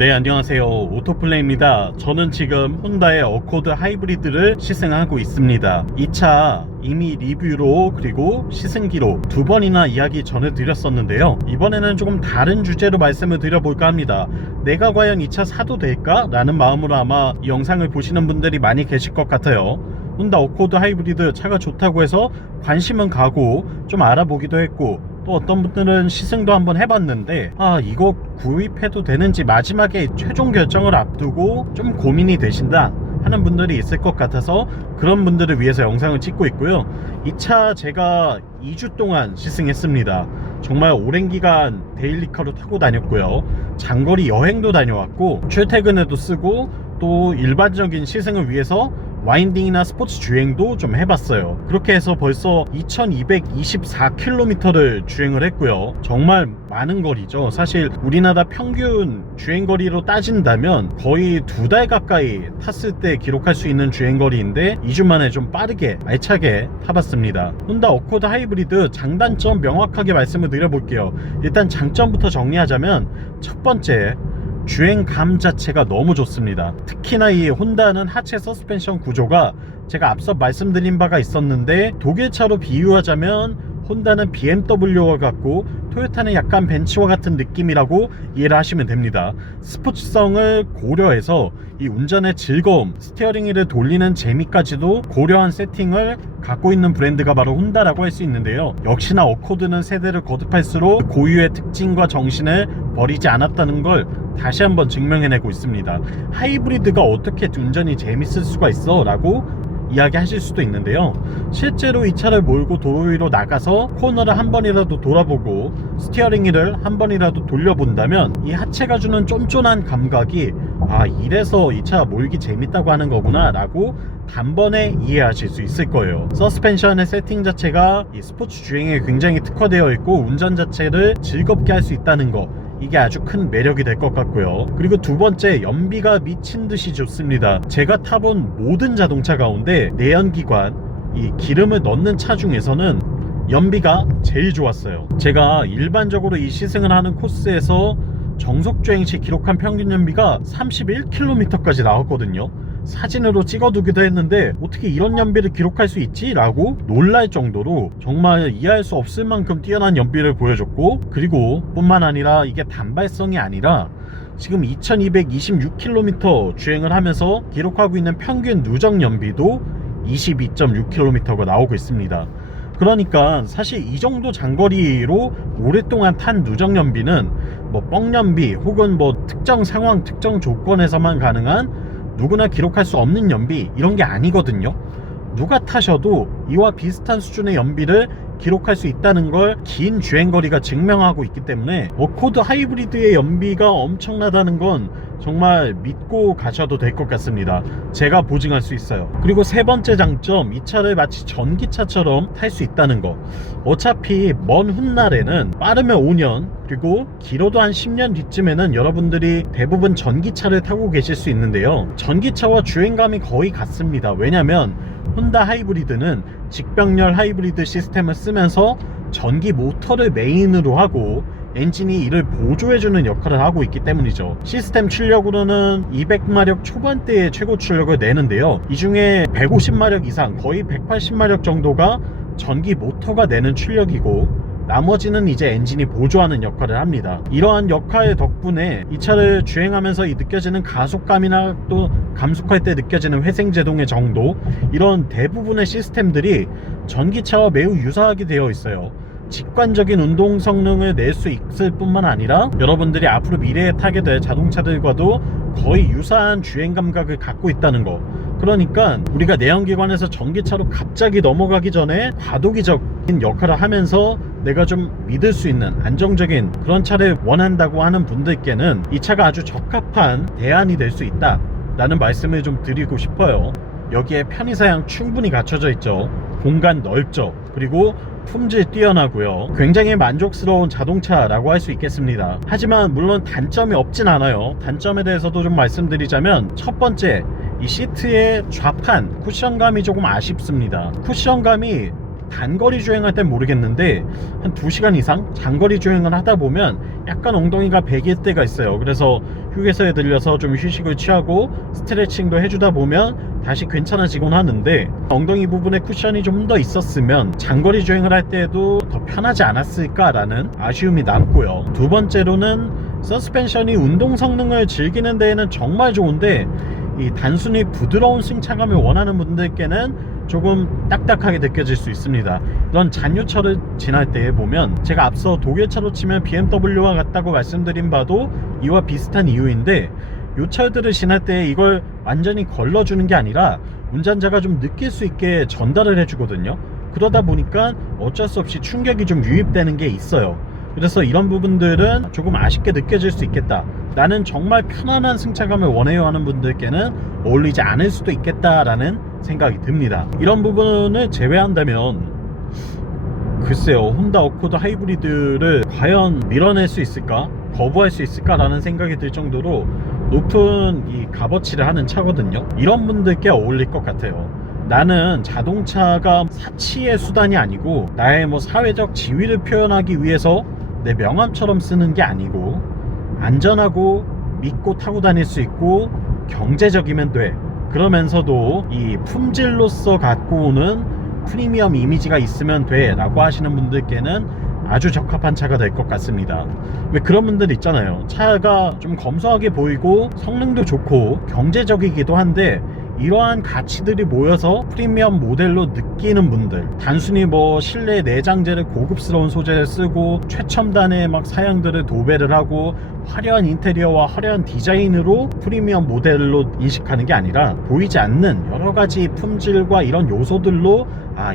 네, 안녕하세요. 오토플레이입니다. 저는 지금 혼다의 어코드 하이브리드를 시승하고 있습니다. 이 차 이미 리뷰로 그리고 시승기로 두 번이나 이야기 전해드렸었는데요. 이번에는 조금 다른 주제로 말씀을 드려볼까 합니다. 내가 과연 이 차 사도 될까? 라는 마음으로 아마 이 영상을 보시는 분들이 많이 계실 것 같아요. 혼다 어코드 하이브리드 차가 좋다고 해서 관심은 가고 좀 알아보기도 했고, 또 어떤 분들은 시승도 한번 해봤는데 이거 구입해도 되는지 마지막에 최종 결정을 앞두고 좀 고민이 되신다 하는 분들이 있을 것 같아서 그런 분들을 위해서 영상을 찍고 있고요. 이 차 제가 2주 동안 시승했습니다. 정말 오랜 기간 데일리카로 타고 다녔고요. 장거리 여행도 다녀왔고, 출퇴근에도 쓰고, 또 일반적인 시승을 위해서 와인딩이나 스포츠 주행도 좀 해봤어요. 그렇게 해서 벌써 2224km를 주행을 했고요. 정말 많은 거리죠. 사실 우리나라 평균 주행거리로 따진다면 거의 2달 가까이 탔을 때 기록할 수 있는 주행거리인데 2주 만에 좀 빠르게 알차게 타봤습니다. 혼다 어코드 하이브리드 장단점 명확하게 말씀을 드려볼게요. 일단 장점부터 정리하자면, 첫 번째, 주행감 자체가 너무 좋습니다. 특히나 이 혼다는 하체 서스펜션 구조가 제가 앞서 말씀드린 바가 있었는데, 독일차로 비유하자면 혼다는 BMW와 같고 토요타는 약간 벤츠와 같은 느낌이라고 이해를 하시면 됩니다. 스포츠성을 고려해서 이 운전의 즐거움, 스티어링 휠을 돌리는 재미까지도 고려한 세팅을 갖고 있는 브랜드가 바로 혼다라고 할 수 있는데요. 역시나 어코드는 세대를 거듭할수록 고유의 특징과 정신을 버리지 않았다는 걸 다시 한번 증명해내고 있습니다. 하이브리드가 어떻게 운전이 재밌을 수가 있어? 라고 이야기하실 수도 있는데요. 실제로 이 차를 몰고 도로 위로 나가서 코너를 한 번이라도 돌아보고 스티어링 휠을 한 번이라도 돌려본다면 이 하체가 주는 쫀쫀한 감각이 이래서 이 차 몰기 재밌다고 하는 거구나 라고 단번에 이해하실 수 있을 거예요. 서스펜션의 세팅 자체가 이 스포츠 주행에 굉장히 특화되어 있고 운전 자체를 즐겁게 할 수 있다는 거, 이게 아주 큰 매력이 될 것 같고요. 그리고 두 번째, 연비가 미친듯이 좋습니다. 제가 타본 모든 자동차 가운데 내연기관, 이 기름을 넣는 차 중에서는 연비가 제일 좋았어요. 제가 일반적으로 이 시승을 하는 코스에서 정속주행 시 기록한 평균 연비가 31km까지 나왔거든요. 사진으로 찍어두기도 했는데 어떻게 이런 연비를 기록할 수 있지? 라고 놀랄 정도로 정말 이해할 수 없을 만큼 뛰어난 연비를 보여줬고, 그리고 뿐만 아니라 이게 단발성이 아니라 지금 2226km 주행을 하면서 기록하고 있는 평균 누적 연비도 22.6km가 나오고 있습니다. 그러니까 사실 이 정도 장거리로 오랫동안 탄 누적 연비는 뭐 뻥연비 혹은 뭐 특정 상황, 특정 조건에서만 가능한 누구나 기록할 수 없는 연비, 이런 게 아니거든요. 누가 타셔도 이와 비슷한 수준의 연비를 기록할 수 있다는 걸 긴 주행거리가 증명하고 있기 때문에 어코드 하이브리드의 연비가 엄청나다는 건 정말 믿고 가셔도 될 것 같습니다. 제가 보증할 수 있어요. 그리고 세 번째 장점, 이 차를 마치 전기차처럼 탈 수 있다는 거. 어차피 먼 훗날에는 빠르면 5년, 그리고 길어도 한 10년 뒤쯤에는 여러분들이 대부분 전기차를 타고 계실 수 있는데요. 전기차와 주행감이 거의 같습니다. 왜냐면 혼다 하이브리드는 직병렬 하이브리드 시스템을 쓰면서 전기 모터를 메인으로 하고 엔진이 이를 보조해주는 역할을 하고 있기 때문이죠. 시스템 출력으로는 200마력 초반대의 최고 출력을 내는데요. 이 중에 150마력 이상, 거의 180마력 정도가 전기 모터가 내는 출력이고, 나머지는 이제 엔진이 보조하는 역할을 합니다. 이러한 역할 덕분에 이 차를 주행하면서 이 느껴지는 가속감이나 또 감속할 때 느껴지는 회생제동의 정도, 이런 대부분의 시스템들이 전기차와 매우 유사하게 되어 있어요. 직관적인 운동 성능을 낼 수 있을 뿐만 아니라 여러분들이 앞으로 미래에 타게 될 자동차들과도 거의 유사한 주행 감각을 갖고 있다는 거. 그러니까 우리가 내연기관에서 전기차로 갑자기 넘어가기 전에 과도기적인 역할을 하면서 내가 좀 믿을 수 있는 안정적인 그런 차를 원한다고 하는 분들께는 이 차가 아주 적합한 대안이 될 수 있다 라는 말씀을 좀 드리고 싶어요. 여기에 편의사양 충분히 갖춰져 있죠. 공간 넓죠. 그리고 품질 뛰어나고요. 굉장히 만족스러운 자동차라고 할 수 있겠습니다. 하지만 물론 단점이 없진 않아요. 단점에 대해서도 좀 말씀드리자면, 첫 번째, 이 시트의 좌판 쿠션감이 조금 아쉽습니다. 쿠션감이 단거리 주행할 땐 모르겠는데 한 2시간 이상 장거리 주행을 하다 보면 약간 엉덩이가 베길 때가 있어요. 그래서 휴게소에 들려서 좀 휴식을 취하고 스트레칭도 해주다 보면 다시 괜찮아지곤 하는데, 엉덩이 부분에 쿠션이 좀 더 있었으면 장거리 주행을 할 때에도 더 편하지 않았을까라는 아쉬움이 남고요. 두 번째로는 서스펜션이 운동 성능을 즐기는 데에는 정말 좋은데, 이 단순히 부드러운 승차감을 원하는 분들께는 조금 딱딱하게 느껴질 수 있습니다. 이런 잔유차를 지날 때 보면, 제가 앞서 독일차로 치면 BMW와 같다고 말씀드린 바도 이와 비슷한 이유인데, 요 차들을 지날 때 이걸 완전히 걸러주는 게 아니라 운전자가 좀 느낄 수 있게 전달을 해주거든요. 그러다 보니까 어쩔 수 없이 충격이 좀 유입되는 게 있어요. 그래서 이런 부분들은 조금 아쉽게 느껴질 수 있겠다, 나는 정말 편안한 승차감을 원해요 하는 분들께는 어울리지 않을 수도 있겠다라는 생각이 듭니다. 이런 부분을 제외한다면 글쎄요, 혼다 어코드 하이브리드를 과연 밀어낼 수 있을까, 거부할 수 있을까 라는 생각이 들 정도로 높은 이 값어치를 하는 차거든요. 이런 분들께 어울릴 것 같아요. 나는 자동차가 사치의 수단이 아니고 나의 사회적 지위를 표현하기 위해서 내 명함처럼 쓰는 게 아니고, 안전하고 믿고 타고 다닐 수 있고 경제적이면 돼. 그러면서도 이 품질로서 갖고 오는 프리미엄 이미지가 있으면 돼 라고 하시는 분들께는 아주 적합한 차가 될 것 같습니다. 왜 그런 분들 있잖아요. 차가 좀 검소하게 보이고 성능도 좋고 경제적이기도 한데, 이러한 가치들이 모여서 프리미엄 모델로 느끼는 분들, 단순히 실내 내장재를 고급스러운 소재를 쓰고 최첨단의 사양들을 도배를 하고 화려한 인테리어와 화려한 디자인으로 프리미엄 모델로 인식하는 게 아니라, 보이지 않는 여러가지 품질과 이런 요소들로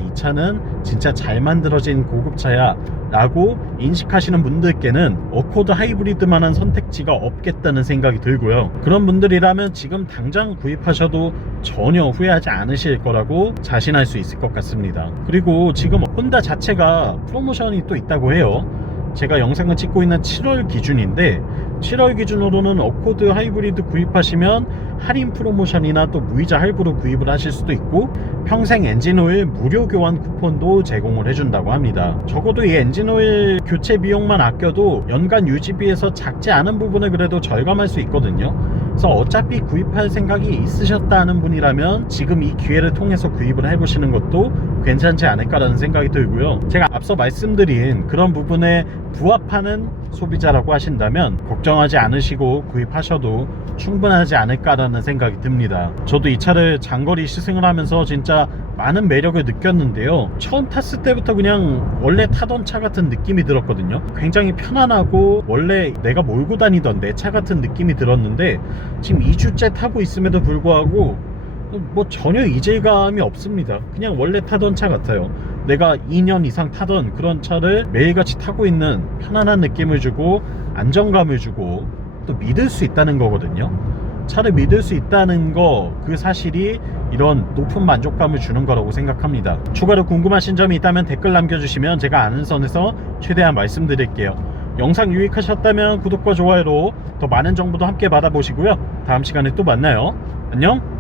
이 차는 진짜 잘 만들어진 고급차야 라고 인식하시는 분들께는 어코드 하이브리드만한 선택지가 없겠다는 생각이 들고요. 그런 분들이라면 지금 당장 구입하셔도 전혀 후회하지 않으실 거라고 자신할 수 있을 것 같습니다. 그리고 지금 혼다 자체가 프로모션이 또 있다고 해요. 제가 영상을 찍고 있는 7월 기준인데, 7월 기준으로는 어코드 하이브리드 구입하시면 할인 프로모션이나 또 무이자 할부로 구입을 하실 수도 있고, 평생 엔진오일 무료 교환 쿠폰도 제공을 해준다고 합니다. 적어도 이 엔진오일 교체 비용만 아껴도 연간 유지비에서 작지 않은 부분을 그래도 절감할 수 있거든요. 그래서 어차피 구입할 생각이 있으셨다는 분이라면 지금 이 기회를 통해서 구입을 해보시는 것도 괜찮지 않을까라는 생각이 들고요. 제가 앞서 말씀드린 그런 부분에 부합하는 소비자라고 하신다면 걱정하지 않으시고 구입하셔도 충분하지 않을까라는 생각이 듭니다. 저도 이 차를 장거리 시승을 하면서 진짜 많은 매력을 느꼈는데요. 처음 탔을 때부터 그냥 원래 타던 차 같은 느낌이 들었거든요. 굉장히 편안하고 원래 내가 몰고 다니던 내 차 같은 느낌이 들었는데, 지금 2주째 타고 있음에도 불구하고 전혀 이질감이 없습니다. 그냥 원래 타던 차 같아요. 내가 2년 이상 타던 그런 차를 매일같이 타고 있는 편안한 느낌을 주고 안정감을 주고 또 믿을 수 있다는 거거든요. 차를 믿을 수 있다는 거, 그 사실이 이런 높은 만족감을 주는 거라고 생각합니다. 추가로 궁금하신 점이 있다면 댓글 남겨주시면 제가 아는 선에서 최대한 말씀드릴게요. 영상 유익하셨다면 구독과 좋아요로 더 많은 정보도 함께 받아보시고요. 다음 시간에 또 만나요. 안녕.